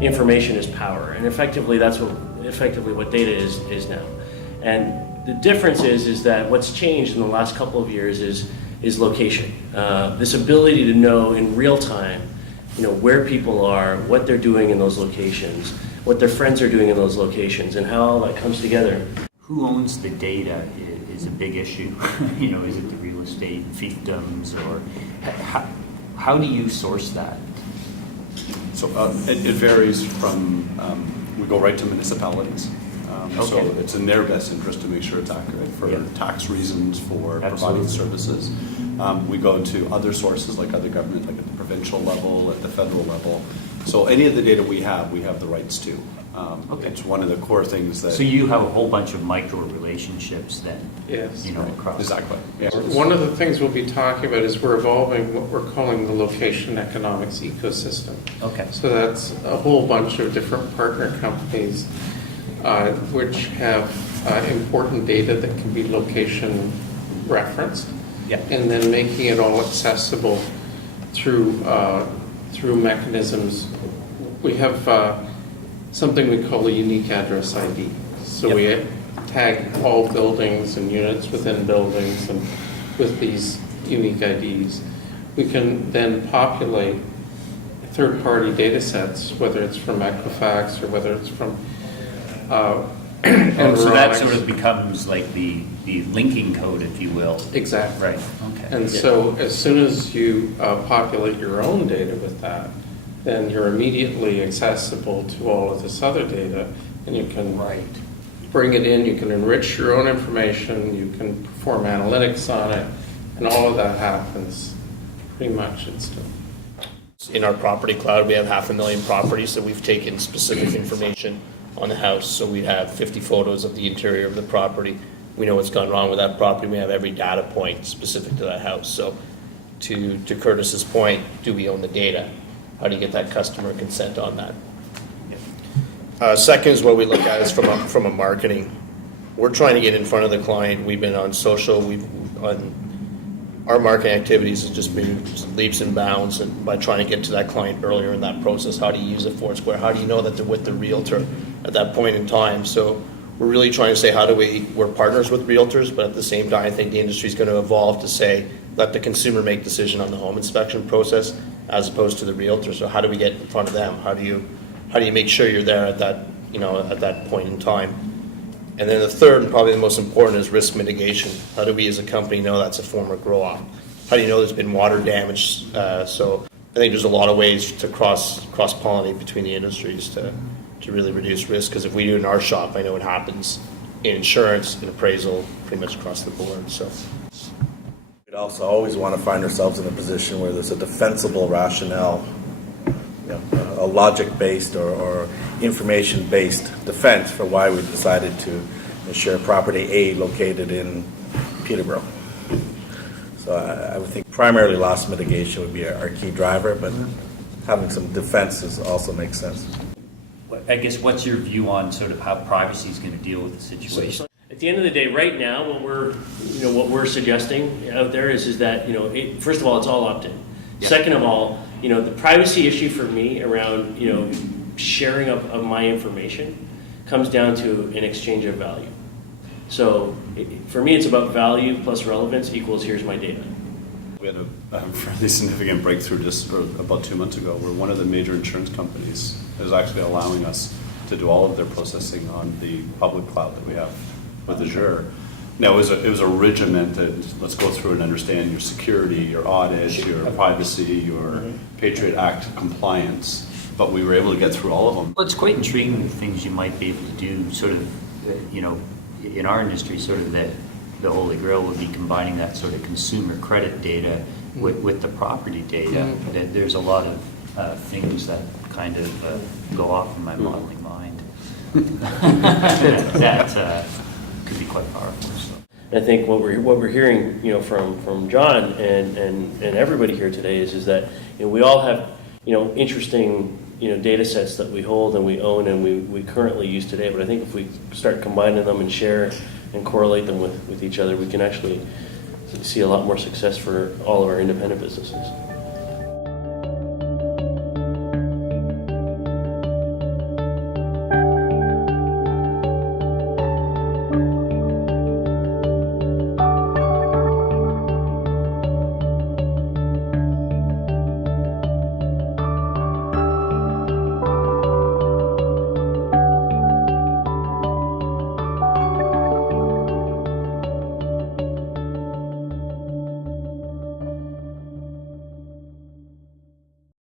information is power, and effectively that's what data is now. And the difference is that what's changed in the last couple of years is location. This ability to know in real time, where people are, what they're doing in those locations, what their friends are doing in those locations, and how all that comes together. Who owns the data is a big issue. Is it the real estate fiefdoms, or how do you source that? So it varies from, we go right to municipalities. So it's in their best interest to make sure it's accurate for tax reasons, for providing services. We go to other sources like other government, like at the provincial level, at the federal level. So any of the data we have the rights to. It's one of the core things that... So you have a whole bunch of micro relationships then? Yes. Across. Exactly. Yeah. One of the things we'll be talking about is we're evolving what we're calling the location economics ecosystem. Okay. So that's a whole bunch of different partner companies which have important data that can be location referenced, and then making it all accessible through mechanisms. We have something we call a unique address ID. So we tag all buildings and units within buildings and with these unique IDs. We can then populate third-party data sets, whether it's from Equifax or whether it's from so that sort of becomes like the linking code, if you will. Exactly. Right. Okay. And so as soon as you populate your own data with that, then you're immediately accessible to all of this other data, and you can bring it in, you can enrich your own information, you can perform analytics on it, and all of that happens pretty much instantly. In our property cloud, we have 500,000 properties, so we've taken specific information on the house. So we'd have 50 photos of the interior of the property. We know what's gone wrong with that property. We have every data point specific to that house. So to Curtis's point, do we own the data? How do you get that customer consent on that? Second is what we look at is from a marketing. We're trying to get in front of the client. We've been on social. Our marketing activities has just been leaps and bounds, and by trying to get to that client earlier in that process. How do you use it Foursquare? How do you know that they're with the realtor at that point in time? So we're really trying to say, we're partners with realtors, but at the same time, I think the industry is going to evolve to say, let the consumer make decision on the home inspection process as opposed to the realtor. So how do we get in front of them? How do you make sure you're there at that, at that point in time? And then the third, and probably the most important, is risk mitigation. How do we as a company know that's a former grow-off? How do you know there's been water damage? So I think there's a lot of ways to cross-pollinate between the industries to really reduce risk, because if we do it in our shop, I know it happens in insurance, in appraisal, pretty much across the board. So we'd also always want to find ourselves in a position where there's a defensible rationale, a logic-based or information-based defense for why we decided to insure property A located in Peterborough. So I would think primarily loss mitigation would be our key driver, but having some defenses also makes sense. I guess what's your view on sort of how privacy is going to deal with the situation? At the end of the day, right now, what we're suggesting out there is that first of all, it's all opt-in. Yeah. Second of all, the privacy issue for me around sharing of my information comes down to an exchange of value. So for me, it's about value plus relevance equals here's my data. We had a fairly significant breakthrough just about 2 months ago, where one of the major insurance companies is actually allowing us to do all of their processing on the public cloud that we have with Azure. Now, it was a regimented, let's go through and understand your security, your audit, your privacy, your Patriot Act compliance, but we were able to get through all of them. Well, it's quite intriguing the things you might be able to do, sort of, in our industry, sort of that the Holy Grail would be combining that sort of consumer credit data with the property data. There's a lot of things that kind of go off in my modeling mind. that could be quite powerful. So. I think what we're hearing, from John and everybody here today is that we all have interesting data sets that we hold and we own and we currently use today. But I think if we start combining them and share and correlate them with each other, we can actually see a lot more success for all of our independent businesses.